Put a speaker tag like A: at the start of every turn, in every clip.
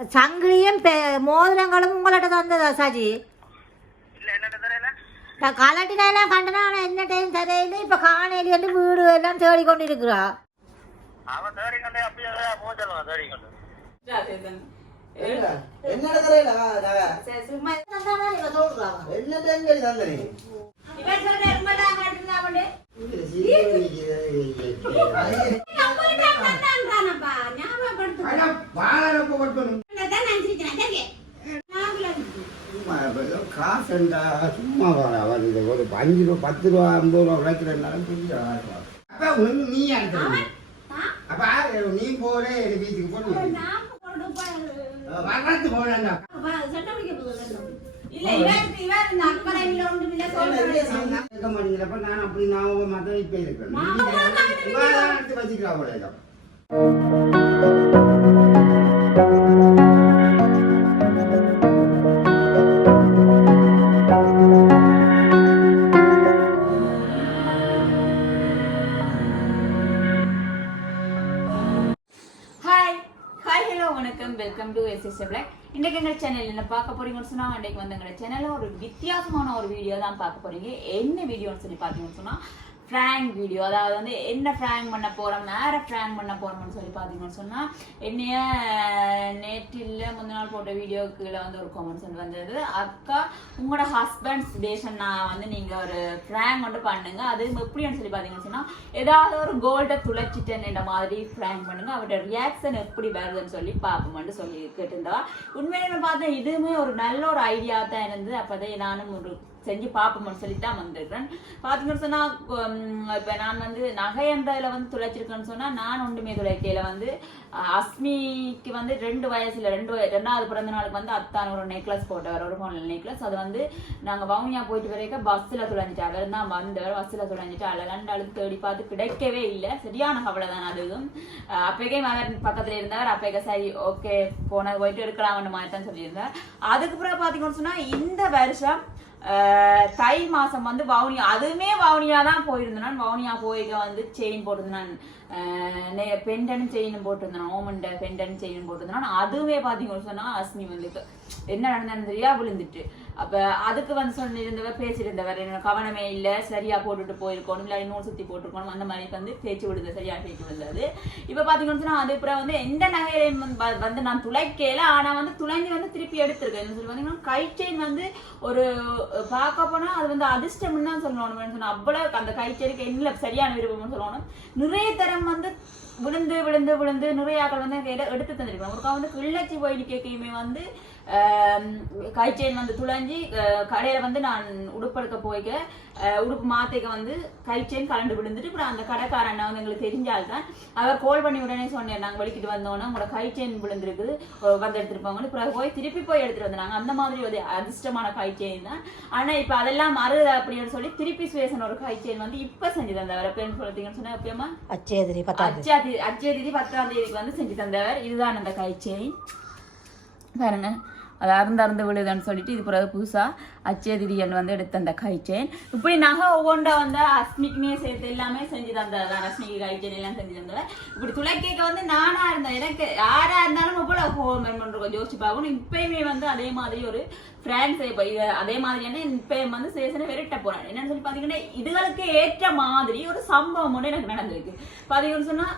A: சங்கிலியும் மோதிரங்களும் உங்கள்கிட்ட தந்ததா சாஜி? கலட்டினாலாம் கண்டனா என்ன டைம் தெரியல. இப்போ காணையில இருந்து வீடு எல்லாம் தேடி கொண்டு இருக்கிறா
B: அவன்
C: என்னோட கரையில நகை
A: சும்மா இருந்தா
C: சும்மா வந்து ஒரு அஞ்சு ரூபா பத்து ரூபா ஐம்பது ரூபா உழைக்கிறதுனால பெரிய. அப்ப நீ அனுப்புறீங்க அப்ப நீ போறே வீட்டுக்கு போட்டு வர்றது போனா மாட்டேங்கிறப்ப நான் அப்படி நான் இப்ப இருக்கேன். வச்சுக்கிறா இடம்.
D: ஹாய் ஹாய் ஹலோ வணக்கம் welcome to S S blog இன்றைக்கு எங்கள் சேனல் என்ன பார்க்க போறீங்கன்னு சொன்னா அன்றைக்கு வந்து எங்கள் சேனலில் ஒரு வித்தியாசமான ஒரு வீடியோ தான் பார்க்க போறீங்க. என்ன வீடியோன்னு சொல்லி பார்த்தீங்கன்னு சொன்னா ஃப்ராங்க் வீடியோ அதாவது வந்து என்ன ஃப்ராங்க் பண்ண போறோம் நேர ஃப்ராங்க் பண்ண போறோம்னு சொல்லி பார்த்தீங்கன்னு சொன்னா என்னைய நேற்றில் முந்தின நாள் போட்ட வீடியோக்குள்ள வந்து ஒரு காமெண்ட்ஸ் வந்தது. அக்கா உங்களோட ஹஸ்பண்ட்ஸ் டேஷன் நான் வந்து நீங்க ஒரு ஃப்ராங்க் மட்டும் பண்ணுங்க. அது எப்படின்னு சொல்லி பார்த்தீங்கன்னு சொன்னா ஏதாவது ஒரு கோல்டை துளைச்சிட்டேன் மாதிரி ஃப்ராங்க் பண்ணுங்க. அவரோட ரியாக்ஷன் எப்படி வருதுன்னு சொல்லி பார்ப்போம்னு சொல்லி கேட்டிருந்தா. உண்மையிலுமே பார்த்தா இதுவுமே ஒரு நல்ல ஒரு ஐடியா தான் இருந்தது. அப்போதான் நானும் ஒரு செஞ்சு பார்ப்போம்னு சொல்லி தான் வந்திருக்கிறேன். பார்த்தீங்கன்னு சொன்னா இப்போ இப்ப நான் வந்து நகையன்றதுல வந்து துளைச்சிருக்கேன்னு சொன்னா நான் ஒன்றுமே துளைக்கையில வந்து அஸ்மிக்கு வந்து ரெண்டு வயசுல ரெண்டு ரெண்டாவது பிறந்த நாளுக்கு வந்து அத்தான் ஒரு நெக்லஸ் போட்டவர் ஒரு பவுன் நெக்லஸ் அது வந்து நாங்க வவுனியா போயிட்டு வரைக்கும் பஸ்ல துளைஞ்சிட்டு அவர் தான் வந்தவர் பஸ்ல துளைஞ்சிட்டு அழகாண்டு அழுது தேடி பார்த்து கிடைக்கவே இல்லை. சரியான கவலை தான் அதுவும் அஹ், அப்பவே பக்கத்துல இருந்தவர் அப்பவே சரி ஓகே போன போயிட்டு எடுக்கலாம்னு மாதிரி தான் சொல்லியிருந்தார். அதுக்கப்புறம் பிறகு பாத்தீங்கன்னு சொன்னா இந்த வருஷம் தை மாசம் வந்து வவுனியா அதுவுமே வவுனியா தான் போயிருந்தான். வவுனியா போய்க்க வந்து செயின் போட்டிருந்தேன். பெண்டன் செயினும் போட்டிருந்தேன். ஓமண்ட பெண்டன் செயினும் போட்டிருந்தான். அதுவுமே பாத்தீங்கன்னு சொன்னா அஸ்மி வந்து என்ன நடந்ததுன்னு தெரியா விழுந்துட்டு. அப்ப அதுக்கு வந்து சொல்லியிருந்தவர் பேசியிருந்தவர் என்னோட கவனமே இல்ல சரியா போட்டுட்டு போயிருக்கணும் இல்லை நூல் சுத்தி போட்டிருக்கணும் அந்த மாதிரி வந்து பேச்சு விடுது சரியா பேச்சு விழுந்தது இப்ப பாத்தீங்கன்னு சொன்னா அது வந்து எந்த நகையிலையும் வந்து நான் துளைக்கல ஆனா வந்து துளைஞ்சி வந்து திருப்பி எடுத்திருக்கேன். சொல்லி பாத்தீங்கன்னா கை செயின் வந்து ஒரு பார்க்க போனா அது வந்து அதிர்ஷ்டம்னு தான் சொல்லணும் சொன்னா அவ்வளவு அந்த கை செயினுக்கு என்ன சரியான விருப்பம்னு சொல்லணும். நிறைய தரம் வந்து விழுந்து விழுந்து விழுந்து நிறைய ஆக்கள் வந்து எடுத்து தந்திருக்கணும் ஒருக்கா வந்து கிள்ளச்சி கோயில் கேக்கையுமே வந்து கை செயின் வந்து துளைஞ்சி கடையில வந்து நான் உடுப்பெடுக்க போய்க்க உடுப்பு மாத்தைக்க வந்து கை செயின் கலண்டு விழுந்துட்டு அப்புறம் அந்த கடைக்காரன் வந்து எங்களுக்கு தெரிஞ்சால் தான் அவர் கால் பண்ணி உடனே சொன்னேன் நாங்கள் வெளிக்கிட்டு வந்தோன்னே உங்களோட கை செயின் விழுந்திருக்குது அஹ், வந்து எடுத்துட்டு போங்கன்னு. அப்புறம் போய் திருப்பி போய் எடுத்துட்டு வந்தாங்க அந்த மாதிரி ஒரு அதிர்ஷ்டமான கை செயின் தான். ஆனா இப்ப அதெல்லாம் மறு அப்படின்னு சொல்லி திருப்பி சுவேசன் ஒரு கை செயின் வந்து இப்ப செஞ்சு தந்தவர். எப்பன்னு சொல்லிட்டீங்கன்னு சொன்னா எப்பயமா
A: அச்சேதிரி பத்தாது
D: அச்சா தேதி. அச்சய தேதி பத்தாம் தேதிக்கு வந்து செஞ்சு தந்தவர். இதுதான் அந்த கை செயின் பாருங்க. அது அறந்து அறந்து விழுதுன்னு சொல்லிட்டு இது பிறகு புதுசாக அச்சய திதியன் வந்து எடுத்து அந்த கைச்சேன் இப்படி நகை ஒவ்வொன்றா வந்து அஸ்மிக்குமே சேர்த்து எல்லாமே செஞ்சு தந்ததான் அஸ்மிக்கு கைச்சேன் எல்லாம் செஞ்சு தந்தவர் இப்படி துளைக்கேக்க வந்து நானாக இருந்தேன். எனக்கு யாராக இருந்தாலும் இவ்வளவு ஹோம் கொஞ்சம் யோசிச்சு பார்க்கணும். இப்பயுமே வந்து அதே மாதிரி ஒரு ஃப்ரான்ஸ் இப்போ இது அதே மாதிரியான இப்பயும் வந்து சேசனை விரட்ட போகிறேன் என்னன்னு சொல்லி பார்த்தீங்கன்னா இதுகளுக்கு ஏற்ற மாதிரி ஒரு சம்பவம் ஒன்று எனக்கு நடந்திருக்கு. பார்த்தீங்கன்னு சொன்னால்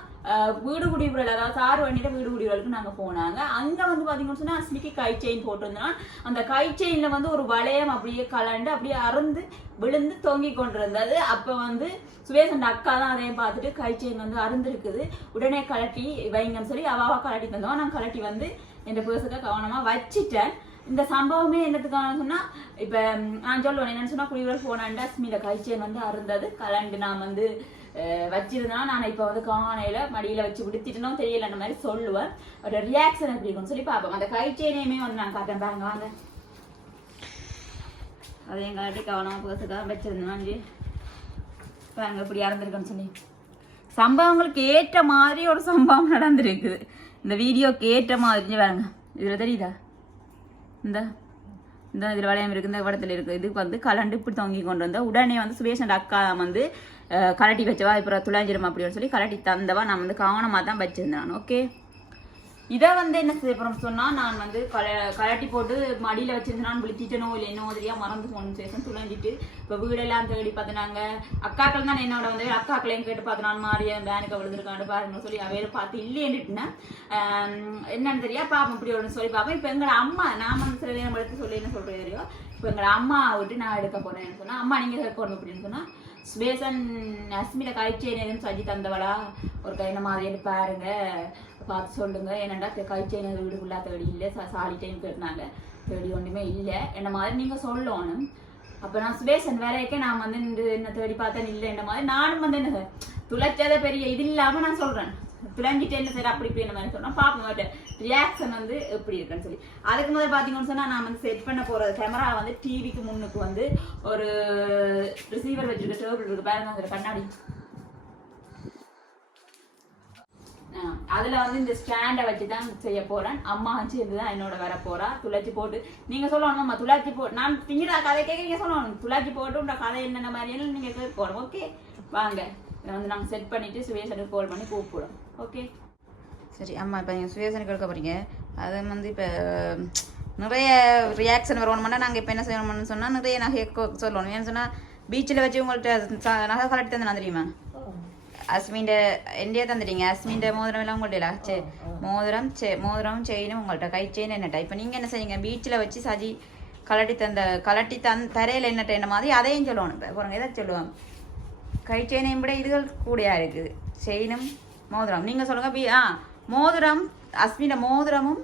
D: வீடு குடியுறல் அதாவது ஆறு வண்டியில வீடு குடியுறலுக்கு நாங்க போனாங்க அங்க வந்து பாத்தீங்கன்னு சொன்னா அஸ்மிக்கு கை செயின் போட்டிருந்தோம். அந்த கை செயின்ல வந்து ஒரு வளையம் அப்படியே கலண்டு அப்படியே அறுந்து விழுந்து தொங்கி கொண்டிருந்தது. அப்ப வந்து சுவேசன் அக்கா தான் அதையும் பார்த்துட்டு கை செயின் வந்து அருந்திருக்குது உடனே கலட்டி வைங்கன்னு சொல்லி அவாவா கலட்டி தந்தோம். நான் கலட்டி வந்து என் பேசுக்க கவனமா வச்சிட்டேன். இந்த சம்பவமே என்னத்துக்கான சொன்னா இப்ப நான் சொல்லுவேன் என்னன்னு சொன்னா குடியுறல் போனாண்டா அஸ்மியில கை செயின் வந்து அருந்தது கலண்டு நான் வந்து வச்சிருந்தா நான் இப்போ வந்து காணையில மடியில வச்சு விடுத்திட்டனோ தெரியல அந்த மாதிரி சொல்லுவேன். ஒரு ரியாக்ஷன் எப்படி இருக்கும்னு சொல்லி பார்ப்போம். அந்த கை செயினையுமே வந்து நான் காட்டேன் பாருங்க வாங்க. அதையும் காட்டி கவனமாக பேசுக்காக வச்சிருந்தேன் பாருங்க இப்படி இறந்துருக்குன்னு சொல்லி. சம்பவங்களுக்கு ஏற்ற மாதிரி ஒரு சம்பவம் நடந்திருக்குது. இந்த வீடியோக்கு ஏற்ற மாதிரி பாருங்க. இதில் தெரியுதா? இந்த. இந்த இதில் வளையம் இருக்குது இந்த படத்தில் இருக்குது இதுக்கு வந்து கலண்டு இப்படி தொங்கி கொண்டு வந்தால் உடனே வந்து சுபேஷன் அக்கா வந்து கலட்டி வச்சவா இப்போ துளாஞ்சிரும் அப்படின்னு சொல்லி கலட்டி தந்தவா நான் வந்து கவனமாக தான் வச்சுருந்தேன் ஓகே இதை வந்து என்ன செய்ய போறோம் சொன்னா நான் வந்து கல கலட்டி போட்டு மடியில வச்சிருந்தேன் விழுத்திட்டனோ இல்லை என்ன மாதிரியா மறந்து போகணும் சேசன் துளைஞ்சிட்டு இப்போ வீடெல்லாம் தேடி பார்த்தினாங்க அக்காக்கள் தான் என்னோட வந்து அக்காக்களையும் கேட்டு பார்த்து நான் மாறிய பேனுக்கு விழுந்திருக்காண்டு பாருங்க சொல்லி அவையில பார்த்து இல்லையேன்னுட்டுன்னா என்னன்னு தெரியா பாப்போம் இப்படி ஒன்று சொல்லி பார்ப்போம் இப்போ எங்களோட அம்மா நான் வந்து சில நேரம் எடுத்து சொல்லி என்ன சொல்றது தெரியும்? இப்போ எங்களோட அம்மா விட்டு நான் எடுக்க போறேன்னு சொன்னா அம்மா நீங்க கேட்கணும் அப்படின்னு சொன்னா சுபேசன் அஸ்மில கழிச்சேன் எதுவும் தந்தவளா ஒரு கை மாதிரி பாருங்க. பார்த்து சொல்லுங்க. என்னடா கழிச்சேனர் வீடு ஃபுல்லாக தேடி இல்லை சாலி டைம் கேட்டினாங்க தேடி ஒன்றுமே இல்லை. என்ன மாதிரி நீங்கள் சொல்லணும். அப்போ நான் சுபேசன் வேலைக்கே நான் வந்து என்ன தேடி பார்த்தேன் இல்லை என்ன மாதிரி நானும் வந்து என்ன துளைச்சத பெரிய இது இல்லாமல் நான் சொல்கிறேன் துளைஞ்சிட்டேன்னு சரி அப்படி இப்படி என்ன மாதிரி சொன்னால் பார்ப்போம் ரியாக்ஷன் வந்து எப்படி இருக்குன்னு சொல்லி. அதுக்கு முதல்ல பார்த்தீங்கன்னு சொன்னால் நான் வந்து செட் பண்ண போகிற கேமரா வந்து டிவிக்கு முன்னுக்கு வந்து ஒரு ரிசீவர் வச்சுருக்க டேபிள் இருக்குது பாருங்க அதுல கண்ணாடி. அதில் வந்து இந்த ஸ்டாண்டை வச்சு தான் செய்ய போகிறேன் அம்மா வச்சு தான் என்னோட வர போறா. துளைச்சி போட்டு நீங்கள் சொல்லணும் அம்மா துளாச்சி போ நான் திங்கிற கதை கேட்க நீங்கள் சொல்லணும். துளாச்சி போட்டு உண்ட கதை என்னென்ன மாதிரியெல்லாம் நீங்கள் கேட்க போகிறோம் ஓகே வாங்க. இதை வந்து நாங்கள் செட் பண்ணிட்டு சுவேசனுக்கு கால் பண்ணி கூப்பிடுறோம். ஓகே.
E: சரி ஆமாம் இப்போ நீங்கள் சுயேசனுக்கு எடுக்க போகிறீங்க அது வந்து இப்போ நிறைய ரியாக்ஷன் வரணும்னா நாங்கள் இப்போ என்ன செய்யணும்னு சொன்னால் நிறைய நகை கொ- சொல்லணும். ஏன்னு சொன்னால் பீச்சில் வச்சு உங்கள்கிட்ட நகை கலட்டி தந்து தெரியுமா? அஸ்மின்ட என்டையே தந்துட்டீங்க. அஸ்மின்ட மோதிரம் எல்லாம் உங்கள்ட்ட சே மோதிரம் சே மோதிரம் செயினும் உங்கள்கிட்ட கை செயின் என்னட்டா இப்போ நீங்கள் என்ன செய்யுங்க பீச்சில் வச்சு சஜி கலட்டி தந்த கலட்டி தன் தரையில் என்னட்ட என்ன மாதிரி அதையும் சொல்லணும். இப்போ பாருங்க எதை சொல்லுவாங்க கை செயினையும் விட இதுகள் கூடியா இருக்குது செயினும் மோதிரம். நீங்கள் சொல்லுங்க பி ஆ மோதிரம் அஸ்மின மோதிரமும்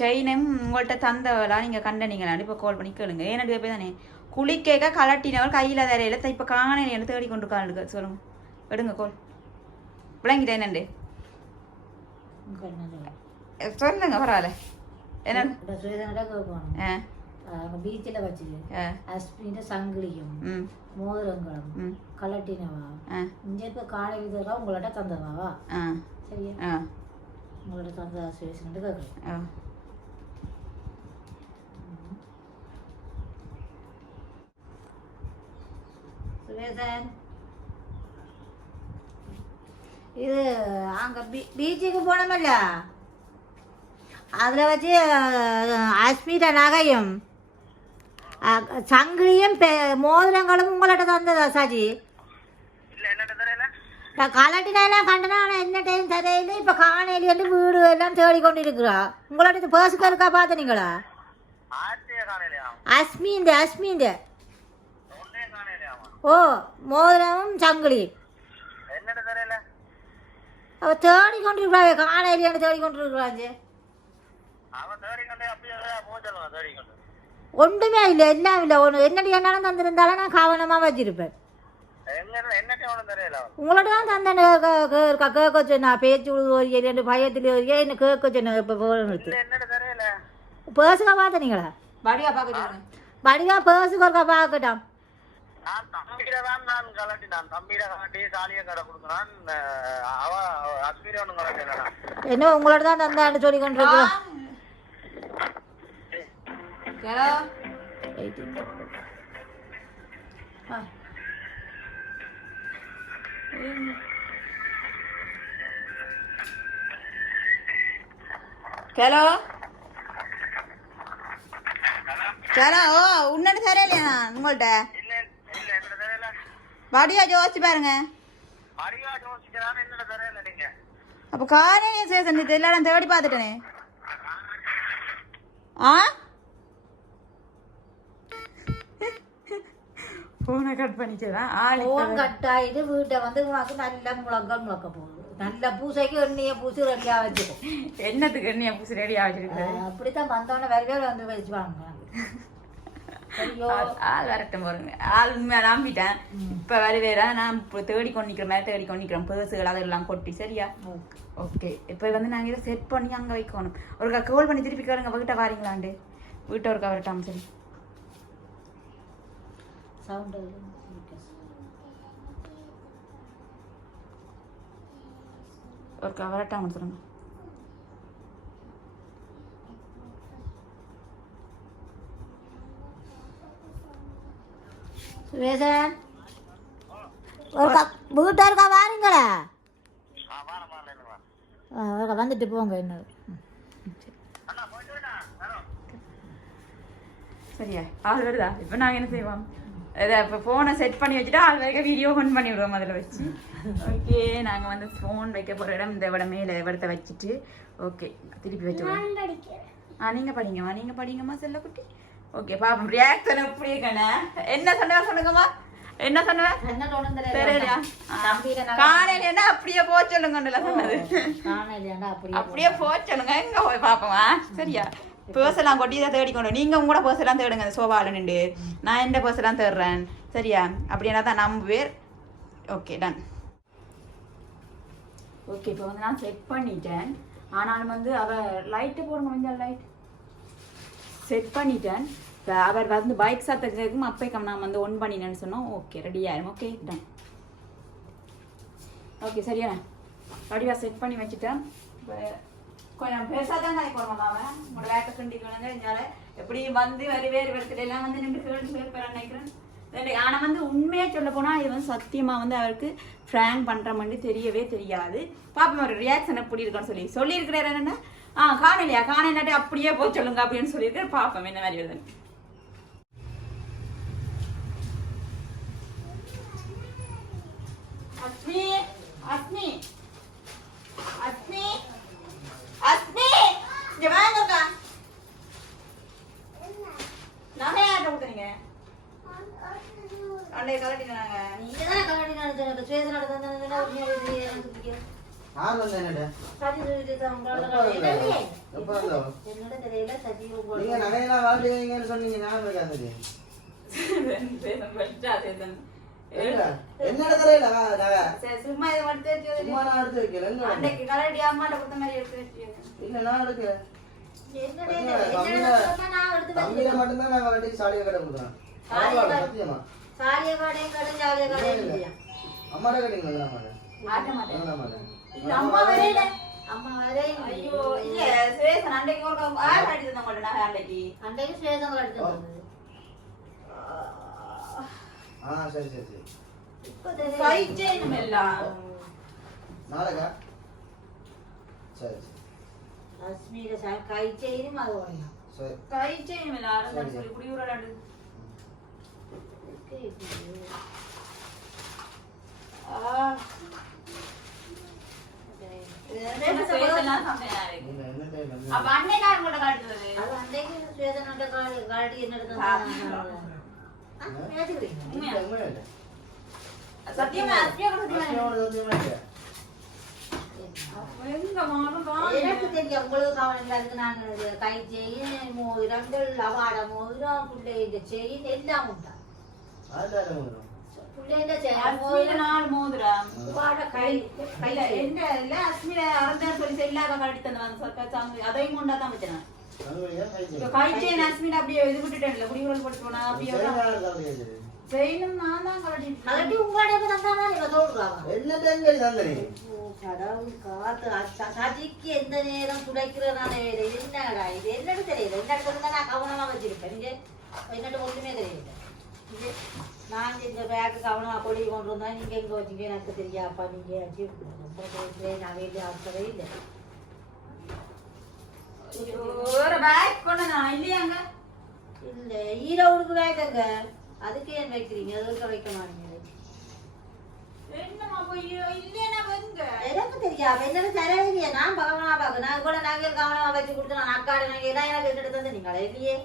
E: செயினும் உங்கள்கிட்ட தந்தவளா? நீங்கள் கண்டனீங்களா இப்போ கால் பண்ணி கேளுங்க. ஏன்னு போய் தானே? குளிக்கேக்க கலட்டினவர் கையில் தரையில இப்போ காணல் என்ன தேடி கொண்டு காணுங்க சொல்லுங்க. எடுங்க கோல் விளங்கிட்டேன் என்னண்டு? சொல்லுங்க. பரவாயில்ல. என்ன?
A: பீச்சில் வச்சு
E: ஆ.
A: அஸ்மின்ற சங்கிலியும் மோதிரங்களும் கலட்டினவா?
E: ஆ.
A: இங்கே இப்போ காலை விதரா உங்கள்ட்ட தந்தவாவா சரியா?
E: ஆ.
A: உங்கள்ட்ட தந்த சுயசன் கேட்குறேன் சுவேசன் இது அங்கே பீ பீச்சுக்கு போனோமில்ல அதில் வச்சு அஸ்மித நகையும் சங்கிலியும் மோதிரங்களும் உங்கள்கிட்ட தந்ததா சாஜி கலட்டினாலாம் கண்டனா ஆனால் என்ன டைம் தெரியல இப்போ காணையிலேருந்து வீடு எல்லாம் தேடி கொண்டு இருக்கிறா உங்களோட இது பேசுக்க இருக்கா பார்த்தனீங்களா அஸ்மிந்த அஸ்மிந்த ஓ மோதிரமும் சங்கிலி அவ தேடி கொண்டு இருக்கிறாங்க காணையிலேருந்து தேடி கொண்டு இருக்கிறாங்க
B: அவன் தேடி கொண்டே அப்படியே சொல்லுவான் தேடி கொண்டு
A: ஒன்றுமே இல்லை. எல்லாம் இல்லை. ஒன்று என்னடி என்னாலும் தந்திருந்தாலும் நான் கவனமாக வச்சிருப்பேன்.
B: எங்க என்னட்டே ஒன்றும் தெரியல அவன்?
A: உங்களோட தான் தந்தேன் கேட்க சொன்னா பேச்சு ஒரு ரெண்டு பயத்தில் ஒரு என்ன கேட்க சொன்னேன் இப்போ
B: என்னட்ட தெரியல.
A: பேசுக பார்த்தனீங்களா
E: வடிவா பார்க்க சொல்லுங்க
A: வடிவா பேசுக ஒருக்கா பார்க்கட்டும். என்ன உங்களோட தான் தந்தான்னு சொல்லி கொண்டு இருக்கிறோம்
E: ஹலோ ஹலோ ஹலோ ஓ உன்னோட சரியில்லையா உங்கள்கிட்ட
B: என்னட்ட தெரியல
E: வடிவா ஜோதிச்சு பாருங்க அப்போ காலையிலே சேசன் இது எல்லாரும் தேடி பார்த்துட்டேனே ஆ ஃபோனை கட் ஆள்
A: ஃபோன் கட் ஆகிட்டு வீட்டை வந்து உனக்கு நல்ல முழங்கால் முழக்க போகுது நல்ல பூசைக்கு எண்ணெயை பூசி ரெடியாக வச்சுக்கும்
E: என்னத்துக்கு எண்ணெய் பூசி ரெடி ஆகிருக்கு
A: அப்படித்தான் வந்தோடனே வரவே வந்து வச்சுவாங்க
E: ஆள் வரட்டும் பாருங்க ஆள் உண்மையா நம்பிட்டேன் இப்ப வர வேற நான் இப்போ தேடி கொண்டிக்கிறேன் மேலே தேடி கொண்டிக்கிறேன் பேசுகள் அதெல்லாம் கொட்டி சரியா ஓகே இப்போ வந்து நாங்கள் இதை செட் பண்ணி அங்கே வைக்கணும் ஒருக்கா கோல் பண்ணி திருப்பி கேளுங்க வீட்டை வாரீங்களாண்டு வீட்டை ஒருக்கா வரட்டாம் சரி
A: சவுண்டு
E: ஒருக்கா வரட்டாம் சொல்லுங்க.
A: சுவேசன் ஒரு கப் வீட்டை இருக்கா வாருங்களா?
B: என்ன
A: வந்துட்டு போங்க.
B: வரோம்.
D: சரியா? ஆள் வருதா? இப்போ நாங்கள் என்ன செய்வோம்? இதை இப்போ ஃபோனை செட் பண்ணி வச்சுட்டு ஆள் வரைக்கும் வீடியோ ஆன் பண்ணி விடுவோம் அதில் வச்சு. ஓகே நாங்கள் வந்து ஃபோன் வைக்க போகிற இடம் இந்த விட மேலே இடத்த வச்சுட்டு ஓகே திருப்பி வச்சு ஆ நீங்கள் படிங்கம்மா நீங்கள் படிங்கம்மா செல்லக்குட்டி ஓகே பாப்போம். ரியாக்ஷன் எப்படி இருக்கண்ணே? என்ன சொன்ன சொல்லுங்கம்மா. என்ன சொன்ன?
A: என்ன தொடர்ந்து
D: தெரியலையா? காலையில என்ன அப்படியே போ சொல்லுங்க சொன்னது. அப்படியே போ சொல்லுங்க. எங்க போய் பாப்போமா சரியா? பேர்ஸ் எல்லாம் கொட்டி தான் தேடிக்கணும். நீங்க உங்களோட பேர்ஸ் எல்லாம் தேடுங்க சோபாவில் நின்று. நான் எந்த பேர்ஸ் எல்லாம் தேடுறேன். சரியா? அப்படின்னா தான் நம்ம பேர் ஓகே டன் ஓகே இப்போ வந்து நான் செட் பண்ணிட்டேன். ஆனாலும் வந்து அவர் லைட்டு போடுங்க கொஞ்சம் லைட் செட் பண்ணிட்டேன். இப்போ அவர் வந்து பைக் சத்தத்துக்கும் அப்பே கம் நான் வந்து ஒன் பண்ணினேன்னு சொன்னோம். ஓகே ரெடி ஆயிரும். ஓகே டன் ஓகே சரியா? ரெடியாக செட் பண்ணி வச்சுட்டேன். இப்போ கொஞ்சம் பெருசாக தான் கதை போடுவோம் அவன் உங்களோட வேட்டை கண்டிக்கணுங்க என்னால. எப்படி வந்து வேறு வேறு இடத்துல எல்லாம் வந்து நின்று கேட்டு கேட்பேன் நினைக்கிறேன் ஆனால் வந்து உண்மையாக சொல்ல போனால் இது வந்து சத்தியமாக வந்து அவருக்கு ஃப்ராங்க் பண்ணுற மாதிரி தெரியவே தெரியாது. பாப்போம் ஒரு ரியாக்ஷன் எப்படி இருக்கான்னு சொல்லி. சொல்லியிருக்கிறார் என்னன்னா ஆ காணலையா? காணலாட்டி அப்படியே போய் சொல்லுங்க அப்படின்னு சொல்லியிருக்காரு. பாப்போம் என்ன மாதிரி வருதுன்னு அஸ்மி அஸ்மி அஸ்மி இங்க வாங்கக்கா நகை யார்கிட்ட கொடுத்தீங்க அண்டைய கலட்டினாங்க
A: நீங்க தான் கண்ணாடி நடந்து சுயச நடந்து
F: யார் வந்தா என்னடா?
A: சதி சொல்லிட்டு தான் உங்களால
F: எப்ப வந்தா?
A: என்னது?
F: எப்ப வந்தா?
A: என்னோட தெரியல சதி
F: நீங்க
A: உங்களோட
F: நகையெல்லாம் வாழ்றீங்கன்னு சொன்னீங்க. ஞாபகம் இருக்காது என்னோட? தெரியல நகை
D: சும்மா இதை மட்டும் எடுத்து.
F: சும்மா நான் எடுத்து வைக்கல.
D: அன்னைக்கு கலட்டி அம்மாட்ட கொடுத்த மாதிரி
F: இல்ல நான் எடுக்கல. மட்டும்தான் நான் கலட்டி சாலியை கொடுக்குறேன்.
A: கடை-
F: சத்தியமா?
A: சாலிய கடையும் கடை ஜாலிய கடையும் இல்லையா
F: அம்மாட கட்டிங்களா அம்மாட
D: அம்மா வரையில
A: அம்மா வரையும்
D: ஐயோ இல்ல சுரேசன் ஒரு நகை
F: ஆ சரி சரி சரி.
D: கை செயின் எல்லாம்
F: சரி
A: செயினும் அது ஒண்ணு.
F: சரி.
D: கை செயின் எல்லாம் அறந்தான்னு சொல்லி குடியூரலாண்டு
A: எனக்கு தெரியும் உங்களுக்கு கவனம் இல்லாதது நான் இது கை செயின் மோதிரம் அவாட மோதிரம் பிள்ளை இந்த செயின் எல்லாம் உண்டா
D: அதையும் கொண்டா வச்சேன்
F: அனுமதியா?
D: கை அப்படியே இது விட்டுட்டேன்ல குடியூரல் போட்டு போனா அப்படியே
F: சரி, நான்
D: தான் கழட்டி
A: கலட்டி உங்களோட தந்தானா நீங்க
F: என்ன தந்தனே?
A: கடவுள் காத்து சதிக்கு எந்த நேரம் என்னடா இது என்னன்னு தெரியல நான் கவனமா வச்சிருப்பேன் என்னட்டு ஒண்ணுமே தெரியல நான் இந்த பேக்கு கவனமா கொடி கொண்டு வந்தா நீங்க எங்க வச்சீங்க? எனக்கு தெரியாப்பா நீங்க வச்சு நான் வேண்டிய அவசரமே இல்லை.
D: ஒரு பேக் கொண்டு இல்லையாங்க?
A: இல்ல ஈரோடுக்கு வேக்கங்க அதுக்கு ஏன் வைக்கிறீங்க? அதுக்கு வைக்க மாட்டீங்க எனக்கு தெரியாது. என்னது தெரியலையே. நான் கவனமா பார்க்க. நான் கூட நாங்கள் கவனமா வச்சு கொடுத்து நான் அக்காடு நாங்கள் எல்லாம் எனக்கு எடுத்து தந்து நீங்களே இல்லையே.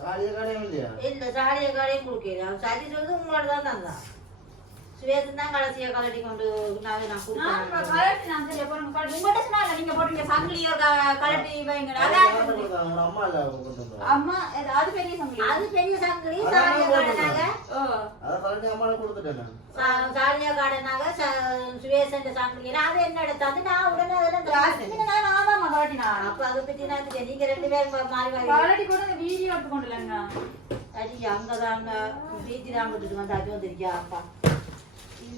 F: சாலிய கடையும் இல்லையா?
A: இல்ல சாடிய கடையும் கொடுக்கிறேன் சாதி சொல்றது உங்களோட தான் தந்தா சுவேதன் தான் கடைசியா கலட்டி கொண்டு நான் நான்
D: நான் போடுங்க கழட்டி உங்கள்கிட்ட சொன்னால நீங்க போட்டீங்க சங்கிலி ஒரு க- கழட்டி வைங்க
F: அது அம்மா
D: பெரிய சங்கிலி.
A: அது பெரிய சங்கிலி
F: நான்
A: சுவேசன் சங்கிலி. அது என்ன உடனே அதெல்லாம்
D: நான்.
A: அப்ப அதை பத்தி நான். நீங்க ரெண்டு பேரும் மாறி
D: கழட்டி கூட வீடியோ எடுத்து கொண்டு இல்லைங்க.
A: அடி அங்கதான் பீச்சு தான் விட்டுட்டு வந்து அது வந்திருக்கியா அப்பா?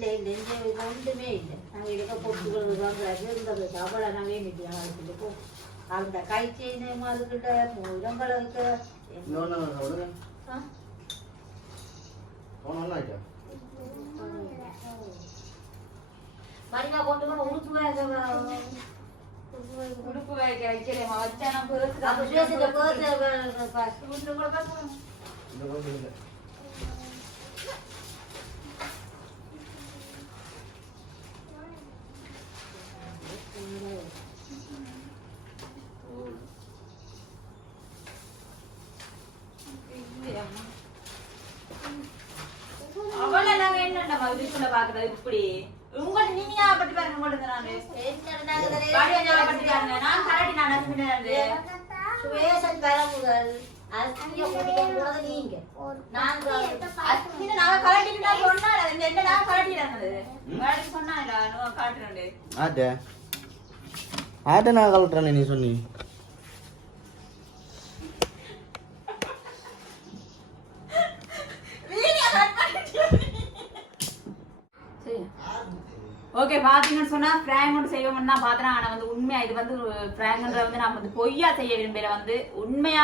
A: இல்லை இல்லை இந்த ஒன்றுமே இல்லை நாங்கள் இருக்க பொட்டுகள் வாங்குறாங்க இருந்தது அவ்வளோ நாங்கள் நிற்கிறோம் போ அந்த கை செயின் அதுக்கிட்ட
F: ஒண்ணு ஆயிட்டா?
A: பரிவா கொண்டு போன உடுப்பு
D: உடுப்பு வைக்க வைக்கலையம்மா வச்சா நான் பேருக்கு
A: அப்ப
D: நாங்க என்னடா இதுக்குள்ள பாக்குறது? இப்படி. உங்கள்ட்ட நீங்க ஞாபகப்படுத்தி பாருங்க உங்கள்ட்ட நானு. பாடியா ஞாபகப்படுத்தி பாருங்க. நான் கரடி நான்
A: சுவேசன்
D: கரடி சொன்னால நான் காட்டுறேன்
F: ஆட்ட ஆட்ட நான் கலட்டுறேன் நீ சொன்னி.
D: ஓகே பாத்தீங்கன்னு சொன்னா பிராங்க் ஒன்று செய்வோம்னா தான் பாத்திரம் ஆனா வந்து உண்மையா இது வந்து பிராங்க்ன்ற வந்து நம்ம வந்து பொய்யா செய்ய விரும்பல. வந்து உண்மையா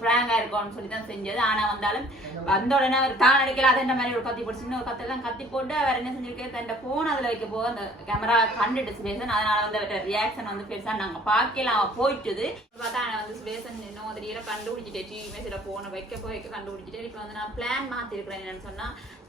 D: பிராங்கா இருக்கும்னு சொல்லி தான் செஞ்சது. ஆனா வந்தாலும் வந்த உடனே அவர் தான் அடிக்கல அதை இந்த மாதிரி ஒரு கத்தி போட்டு சின்ன ஒரு கத்தை தான் கத்தி போட்டு அவர் என்ன செஞ்சிருக்காரு தன் போன் அதுல வைக்க போக அந்த கேமரா கண்டுட்டு சுபேசன் அதனால வந்து அவர்கிட்ட ரியாக்ஷன் வந்து பெருசா நாங்க பார்க்கல அவன் போயிட்டுது. பார்த்தா ஆனா வந்து சுபேசன் இன்னும் தெரியல கண்டுபிடிச்சிட்டேன் டிவி மேசில போன வைக்க போய் வைக்க கண்டுபிடிச்சிட்டே இப்போ வந்து நான் பிளான் மாத்திருக்கிறேன் என்னன்னு சொன்னா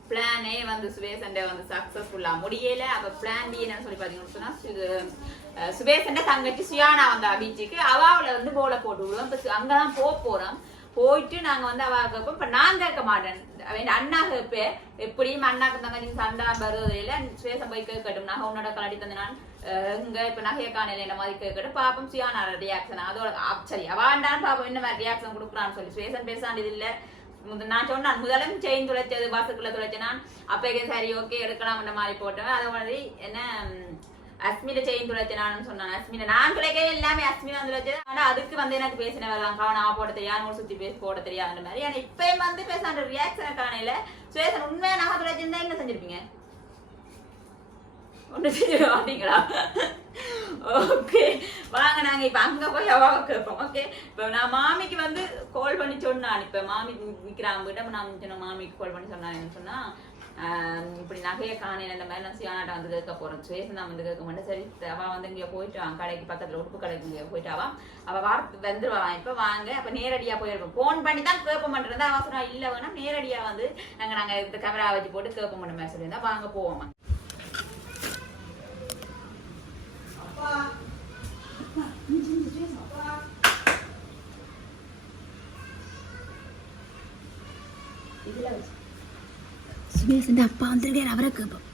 D: பிளானே வந்து சுபேசண்ட வந்து சக்ஸஸ்ஃபுல்லாக முடியல. அப்போ பிளான் பி என்னன்னு சொல்லி பார்த்தீங்கன்னு சொன்னால் சு- தங்கச்சி சுயானா வந்தா பீச்சுக்கு அவாவில் வந்து போல போட்டு விடுவோம். இப்போ அங்கே தான் போக போகிறோம் போயிட்டு நாங்கள் வந்து அவா கேட்போம் இப்போ நான் கேட்க மாட்டேன். அண்ணா கேட்பேன் எப்படியும் அண்ணாக்கு தங்கச்சி சண்டா வருவது சுவேசம் போய் கேட்கட்டும் நகை உன்னோட கலடி தந்து நான் இங்கே இப்போ நகையை காணல என்ன மாதிரி கேட்கட்டும் பாப்போம் சுயானா ரியாக்ஷன் அதோட சரி அவாண்டான்னு பாப்போம். என்ன மாதிரி ரியாக்ஷன் கொடுக்குறான்னு சொல்லி. சுவேசன் பேசாண்டது இல்லை நான் சொன்னேன் முதலும் செயின் துளைச்சது பஸ்ஸுக்குள்ள துளைச்ச நான் அப்பவே சரி ஓகே எடுக்கலாம் அந்த மாதிரி போட்டேன் அதே மாதிரி என்ன அஸ்மில செயின் துளைச்ச நான் சொன்னான் அஸ்மில நான் துளைக்க எல்லாமே அஸ்மில துளைச்சது ஆனா அதுக்கு வந்து எனக்கு பேசினவர் தான் கவனம் ஆ போட தெரியாது நூல் சுத்தி பேசி போட தெரியாதுன்ற மாதிரி ஆனா இப்பயும் வந்து பேசான ரியாக்ஷன் காணையில சுவேசன் உண்மையா நகை துளைச்சிருந்தா என்ன செஞ்சிருப்பீங்க ஒன்று செஞ்சிட மாட்டீங்களா ஓகே வாங்க நாங்க இப்ப அங்க போய் அவாவை கேட்போம் ஓகே இப்ப நான் மாமிக்கு வந்து கால் பண்ணி சொன்னான் இப்ப மாமி விற்கிறாங்க கிட்ட நான் சொன்ன மாமிக்கு கால் பண்ணி சொன்னாங்கன்னு சொன்னா இப்படி நகையை காணையில இந்த மாதிரி நான் சியானாட்ட வந்து கேட்க போறேன் சுவேசன் நான் வந்து கேட்க மாட்டேன் சரி அவள் வந்து இங்கே போயிட்டு கடைக்கு பக்கத்தில் உடுப்பு கடைக்கு இங்கே போயிட்டாவா அவள் வார்த்தை வந்துருவா இப்போ வாங்க அப்போ நேரடியாக போயிருப்போம் ஃபோன் பண்ணி தான் கேட்ப மாட்டேன் அவசரம் இல்லை வேணா நேரடியாக வந்து நாங்கள் நாங்கள் இந்த கேமரா வச்சு போட்டு கேட்ப மாட்டோம் மாதிரி சொல்லியிருந்தா வாங்க போவோம்
E: சுபேசன் அப்பா வந்துருக்காரு அவரை கேட்போம்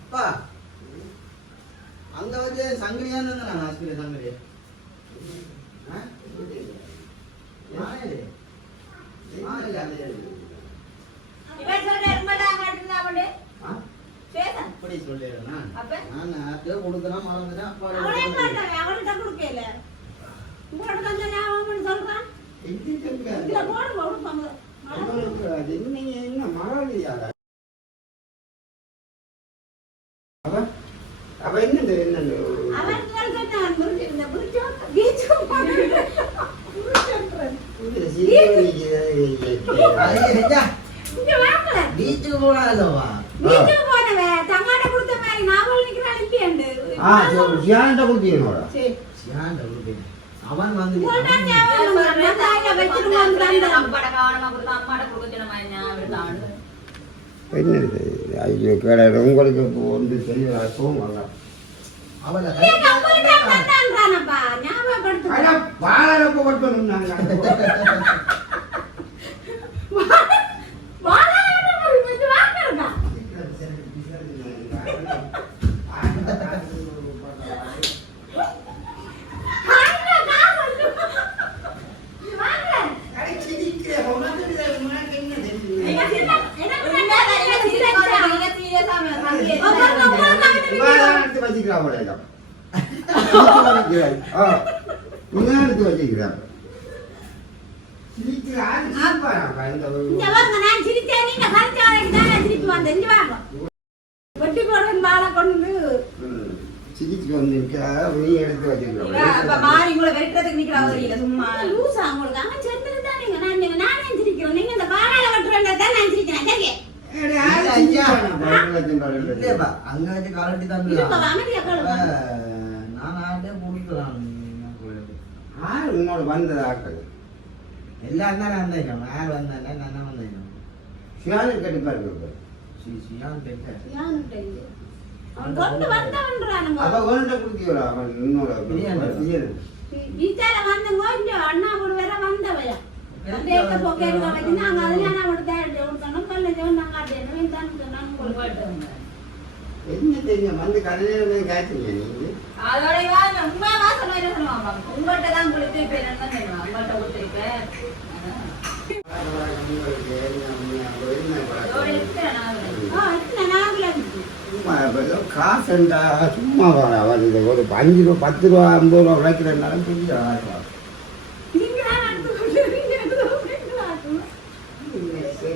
F: அப்பா அங்க வந்து சங்கிலியான்னு இருந்தா நான் ஆஸ்பத்திரி சங்கிலி ஆ? மாயலே. மாயலே அது.
D: இவன் சொல்ற எருமடாங்க எடுத்துதான் அவனு
F: ஆ?
D: சேதன்
F: அப்படி சொல்லிடுறேனா?
D: அப்ப?
F: நான் நேரத்துல கொடுக்குறேன், மறந்துட்டேன், அப்பா
A: அவனே
F: கொடுக்குறேன்.
A: மாட்டான் அவன்கிட்ட கொடுக்கல. உங்கள்கிட்ட கொஞ்சம் ஞாபகம் சொல்றான்
C: இது எங்க?
A: இதுல போடுங்க உடுப்பாங்க
C: உங்களுக்கு அது நீங்க என்ன? அவ? அவ என்னது என்னது
A: அவன் பீச்சுக்கு
F: போனாதவா
A: பீச்சுக்கு போனவன் தங்காட கொடுத்த மாதிரி நாவல் நிக்கிறான் இல்லையாண்டு
C: ஆ சரி சியானத்தை கொடுத்தீங்களோட
A: சரி
F: சியாண்ட கொடுப்பேன். அவன் வந்து
A: உங்கள்ட்ட ஞாபகம் வந்தா, நான் தாயில வச்சிருவோம் தந்தேன்.
D: அம்மாட கவனமா கொடுத்தா அம்மாட கொடுக்கணும் ஞாபகம்
C: என்னது ஐயோ கேடாது உங்களுக்கு இப்போ வந்து தெரியல தூங்குவாங்க
F: அவளை
A: ஏன் உங்கள்ட்ட தந்தான்றானப்பா, ஞாபகப்படுத்து.
C: ஆனா பாலரப்பு கொடுக்கணும் நாங்கள்
A: வாழாயிரம் ஒரு கொஞ்சம் வாங்கிருக்கா. வாங்கினா காசு வந்து. நீ வாங்க. எனக்கு சின்ன- எனக்கு சின்ன- எனக்கு சின்ன- இங்க வாங்க, நான் சிரிச்சேன், நீங்க கரைச்ச வரைக்கும் தான் நான் சிரிச்சு வந்தேன். இங்க வாங்க. வெட்டி போடுவேன் வாழை கொண்டு
C: சிரிச்சு வந்திருக்கா நீ எடுத்து வச்சிருக்க
D: மாறி உங்களை வெட்டுறதுக்கு நிக்கிறா வரையில சும்மா
A: லூசா உங்களுக்கு அவன் செத்துட்டு தான் நீங்க நான் நீங்க நானே சிரிக்கிறேன் நீங்க இந்த வாழை வெட்டுற
G: தான் நான் சிரிக்கிறேன் சரியா
C: ஏடா, யாரு
F: ஐயா.
C: சிரிப்பானா? பத்து லட்சம் ரூபாய் ரெண்டு லட்சம்.
F: இல்லையப்பா, அங்க வச்சு கலட்டி அப்ப நான் ஆண்டே கொடுக்கலாம்
C: யாரு உன்னோட வந்தது ஆக்கள்
F: எல்லாம் தான் வந்தேன் யார் வந்தாங்க நான் தான் வந்தேன்
C: சியானு கண்டிப்பா இருக்கு
F: சியான் கேட்டேன்
G: யாருன்னுட்டு இது? அவன் கொண்டு வந்தவன்றானுங்க
C: அப்ப அவன்
F: பிரியாணி.
C: பிரியாணி.
G: வீட்டால வந்தவங்க இங்க அண்ணா கூட வேற வந்தவையா
C: என்ன தெரியும் வந்து கடையில காய்ச்சிங்க நீங்க
D: அதோட என்ன சொல்லுவாங்க உங்கள்கிட்ட தான் கொடுத்து இப்ப என்ன உங்கள்கிட்ட கொடுத்துருக்கேன்
C: காசுண்டா சும்மா வர அவன் இந்த ஒரு அஞ்சு ரூபா பத்து ரூபா ஐம்பது ரூபா உழைக்கிறனாலும் பெரிய ஆளா.
G: நீங்க தான் நடந்து கொள்ளுறீங்க
C: என்னோட வந்து கதைக்கே இல்லை.
F: அப்பா சிரித்து கொண்டிருக்கிறான்
C: அவ சாதனை வச்சிருக்காங்க
D: பிள்ளைங்க வாங்க இதை
F: என் வடிவா
D: சொல்லிட்டு
F: போய் பாருங்க இருந்தது.
D: சரி
G: சொல்லிட்டுப்பா
D: ஆண்டு நாட்டி கொண்டீங்க சிரிச்சு சிரிச்சு கொண்டீங்க இதோட ரெண்டு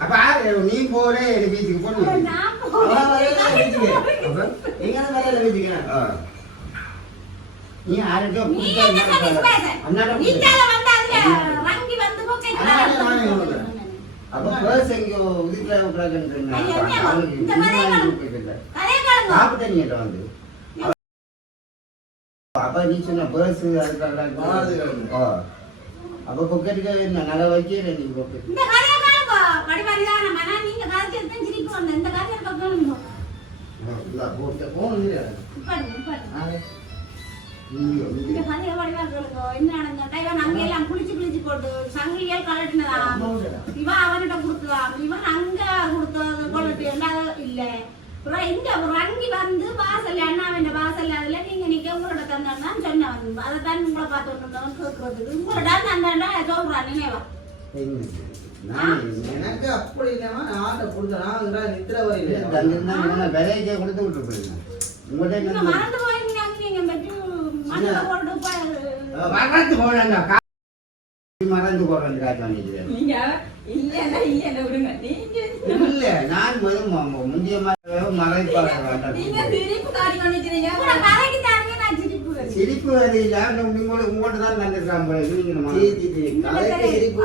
D: அப்ப
C: நீ போறே எனக்கு வீட்டுக்கு போன
F: எங்க.
C: நீ
F: உனக்கு.
C: அப்ப பேர்ஸ் எங்கேயோ இதுல உட்காந்துருந்தேன்
G: ஐயோ, என்ன?
C: அவனுக்கு
G: இந்த
C: இது
G: மாதிரி
C: வாங்கி
G: வேணும்.
C: கொடுக்கல.
G: கதைய கேளுங்க
C: சாப்பிட்ட நீ என்கிட்ட வந்து? அப்ப நீ சொன்ன பேர்ஸ்
F: ஆ, அது வேணும்.
C: அப்ப பொக்கெட்டுக்கு நல்லா வைக்கிறேன் நீ பொக்கெட்
G: இந்த ஆனா நீங்க கதைச்சு தான் சிரிப்பு வந்த இந்த கதையை கேளுங்க
F: போட்டு போகணும் இல்லையா?
G: நிப்பாட்டு, நிப்பாட்டு.
F: நானே.
G: இந்த கதையை படிவா கேளுங்க என்ன நடந்தா இவன் அங்க எல்லாம் குளிச்சு குளிச்சு போட்டு சங்கிலியால் கலட்டினதாம் இவன் அவன்கிட்ட கொடுத்ததாம் இவன் அங்க கொடுத்தது கொள்ளட்டு எல்லாம் இல்ல. இங்க ரங்கி வந்து வாசல்ல அண்ணாவின் வாசல்ல அதுல நீங்க நிக்க உங்களோட தந்தான் சொன்னவன் அதை தான் உங்களை பார்த்து வந்தவன் கேட்கறதுக்கு. உங்களோட தந்தாண்டா சொல்றான் நினைவா.
F: எனக்கு அப்படி இல்லாம நான் ஆட்டை கொடுத்தேன். நான் நித்திர வரையில.
C: விலைக்கே கொடுத்து விட்டு போயிருந்தேன்
G: மறந்து போய்
C: மறந்து
D: இல்லைன்னா இல்லைன்னு
C: இல்ல நான் முதல் முந்திய
D: சிரிப்பு
C: வரையில உங்களோட உங்கள்கிட்ட தான்.
F: கதைக்கு சிரிப்பு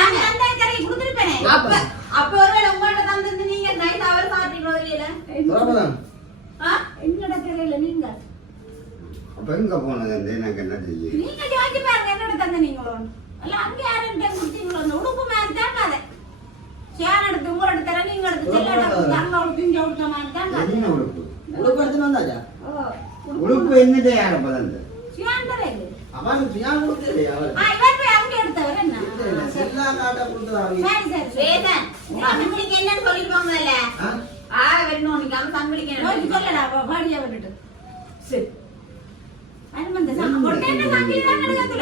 G: அந்த தெரிய கொடுத்துருப்பேனே.
D: அப்ப அப்ப ஒருவேளை உங்கள்ட்ட தந்திருந்து நீங்க நைட் அவர் சாப்பிட்டு இல்லையில
F: புறப்படம்.
G: என்னடா தெரியல நீங்க.
C: அப்ப எங்க போனது? அந்த எனக்கு என்ன செய்யும்
G: நீங்க ஜோதிச்சு பாருங்க என்னோட தந்த நீங்களோ? அல்ல அங்க யாருன்னு குடிச்சீங்களோ? அந்த உடுப்பு மாதிரி தான் கதை. சேன் எடுத்து உங்களோட தர நீங்க எடுத்து செல்ல எடுத்து மாதிரி
C: என்ன உடுப்பு?
F: உடுப்பு எடுத்துன்னு வந்தாச்சா?
G: ஓ,
C: உடுப்பு என்னதே? யார பதந்து
G: சேன் தரையில
F: அவன் பியான் கொடுத்தது அவர்.
G: ஆ இவர் போய் அங்க எடுத்தவர் என்ன?
F: இல்ல, இல்ல, செல்லா காட்டை கொடுத்தது அவன்.
G: சரி சரி
D: வேதன் உங்களுக்கு என்னன்னு சொல்லிருப்பாங்கல்ல
F: ஆ?
D: வெண்ணோம் நீங்க அவன் தம்பிக்கு
G: நோக்கி சொல்லடா பாடியா விட்டுட்டு சரி. அனுமந்த சங்க பொட்டேட்ட சங்கி தான் நடக்குது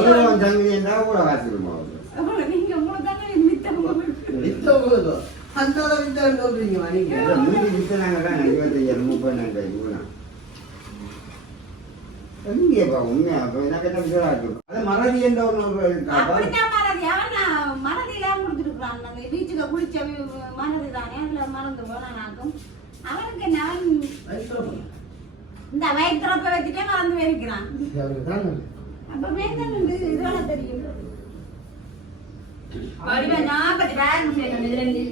C: ஒரு தங்கி இருந்தா கூட காத்திருமா
G: நீங்க மூணு தானே மித்தம்
F: வித்த உங்களுக்கு. அந்த அளவு வித்தன்னு சொல்றீங்களா நீங்க?
C: மூணு வித்து நாங்க தான் இருபத்தையாயிரம் முப்பது நாங்க இவ்வளோ எங்கேப்பா உண்மையா? எனக்கு என்ன விசாரா இருக்கு அது மறதி என்ற ஒன்று இருக்கா?
G: அப்படித்தான் மறதி. அவன் மறதிலாம் கொடுத்துருக்கான் அந்த பீச்சுக்கு குளிச்ச மறதி தானே. அதுல மறந்து அவனுக்கு. இந்த வச்சுட்டே போயிருக்கிறான். அப்ப வேந்தன் இதோட தெரியும்.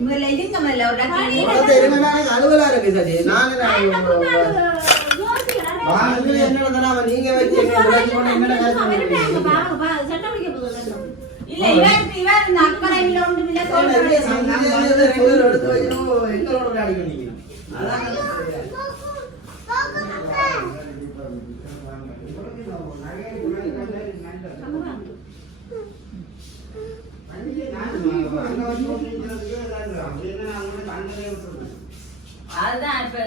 D: முதல்ல முதல்ல ஒரு
F: அலுவலா இருக்கு. நான்
D: இல்ல இவன் இவன் இந்த அக்கறை இல்ல ஒன்று இல்ல அதுதான் இப்ப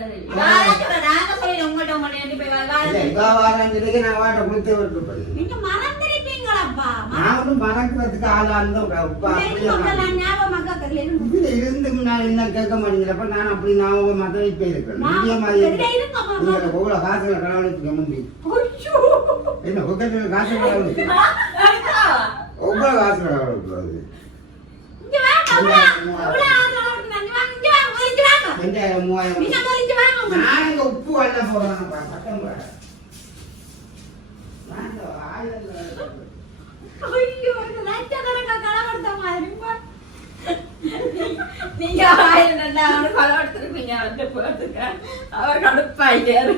C: இவா வாரம் நான் வாட்ட கொடுத்து விட்டு
G: நீங்க மறந்துருப்பீங்களாப்பா
C: நான் ஒன்றும் மறக்கிறதுக்கு ஆளா இருந்தோம் இதுல இருந்து நான் என்ன கேட்க மாட்டேங்கிறப்ப நான் அப்படி நான் இப்ப இருக்கிறேன் இதே மாதிரி நீங்க எவ்வளவு காசுல கடவுளுக்கு முந்தி என்ன பொக்கெட்டில் காசு கடவுளுக்கு எவ்வளவு காசு கடவுளுக்கு அது மூவாயிரம் நான் இங்க உப்பு வல்ல போறேன் பக்கம் போறேன்
D: நீங்க ஆயிரம் ரெண்டாயிரம் கலவெடுத்திருப்பீங்க வந்து போறதுக்கு அவர் கடுப்பாயிட்டாரு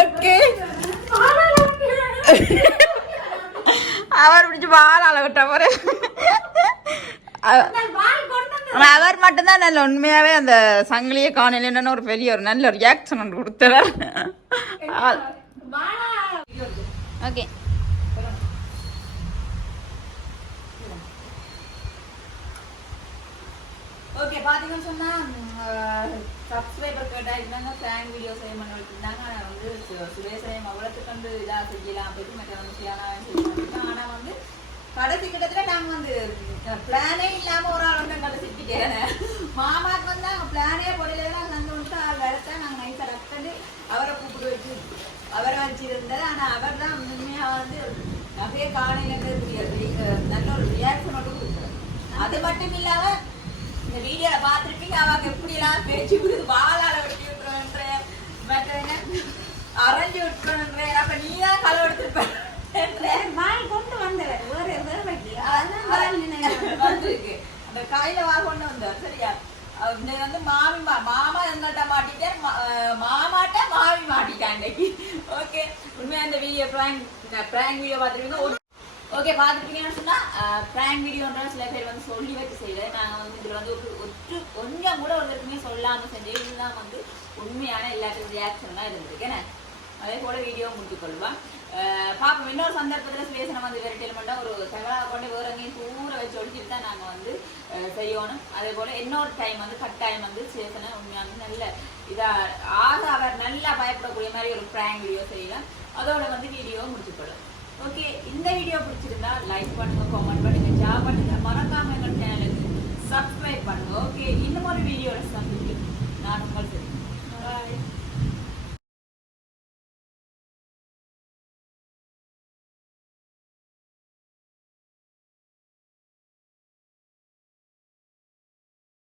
D: ஓகே
E: அவர் பிடிச்சி வாழால விட்ட போற அவர் மட்டும்தான் நல்ல உண்மையாவே அந்த சங்கிலியை காணலன்னு ஒரு பெரிய ஒரு நல்ல ரியாக்ஷன் ஒன்று கொடுத்தார் ஓகே.
D: ஓகே பாத்தீங்கன்னு சொன்னா சப்ஸ்கிரைபர் கேட்டா இருந்தாங்க ஃபேன் வீடியோ செய்ய பண்ண வச்சிருந்தாங்க ஆனா வந்து சு- சுரேஷையும் அவ்வளோத்துக்கு வந்து இதா செய்யலாம் அப்படின்னு மற்ற வந்து செய்யலாம் சொல்லி ஆனா வந்து கடைசி கிட்டத்துல நாங்க வந்து பிளானே இல்லாம ஒரு ஆள் வந்து எங்களை சிக்கிட்டேன் மாமாக்கு வந்து அவங்க பிளானே போடல சந்த வந்து ஆள் வரத்த நாங்க நைஸா ரத்தண்டு அவரை கூப்பிட்டு வச்சு அவரை வச்சிருந்தது. ஆனா அவர் தான் உண்மையா வந்து நகைய காலையில் நல்ல ஒரு ரியாக்ஷன் மட்டும் கொடுத்தாரு. அது மட்டும் இல்லாம இந்த வீடியோல பார்த்திருப்பீங்க அவங்க எப்படி எல்லாம் பேச்சு விடுது வாழால வெட்டி விட்டுறேன்ற மற்ற அரைஞ்சு விட்டுறேன்ற அப்ப நீ தான் களை எடுத்திருப்ப வந்திருக்கு. அந்த கையில வா கொண்டு வந்தார் சரியா? இன்னைக்கு வந்து மாமி மாமா எங்கள்கிட்ட மாட்டிட்டார் மாமாட்ட மாமி மாட்டிட்டாங்க இன்னைக்கு. ஓகே. உண்மையா அந்த வீடியோ ப்ராங்க் ப்ராங்க் வீடியோ பார்த்துருக்கீங்க ஓகே பார்த்துருக்கீங்கன்னு சொன்னா ப்ராங்க் வீடியோன்ற சில பேர் வந்து சொல்லி வச்சு செய்யல நாங்கள் வந்து இதில் வந்து ஒரு ஒற்று கொஞ்சம் கூட ஒருத்தருக்குமே சொல்லாமல் செஞ்சேன் இதுதான் வந்து உண்மையான எல்லாத்துக்கும் ரியாக்ஷன்லாம் இருந்திருக்கு. என்ன? அதே போல வீடியோ முடித்துக் கொள்வான் பார்ப்போம் இன்னொரு சந்தர்ப்பத்தில் சுவேசனை வந்து விரட்டியில் மட்டும் ஒரு தகவலாக கொண்டு வேற எங்கேயும் தூர வச்சு ஒழிச்சிட்டு தான் நாங்கள் வந்து செய்யணும். அதே போல் இன்னொரு டைம் வந்து கட்டாயம் வந்து சுவேசனை உண்மையாக வந்து நல்ல இதாக ஆக அவர் நல்லா பயப்படக்கூடிய மாதிரி ஒரு ப்ராங்க் வீடியோ செய்யலாம். அதோட வந்து வீடியோ முடிச்சுக்கொள்ளும் ஓகே இந்த வீடியோ பிடிச்சிருந்தா லைக் பண்ணுங்க காமெண்ட் பண்ணுங்க ஜா பண்ணுங்க. மறக்காம எங்கள் சேனலுக்கு சப்ஸ்கிரைப் பண்ணுங்க. ஓகே இன்னும் ஒரு வீடியோட சந்திப்பு நான் உங்களுக்கு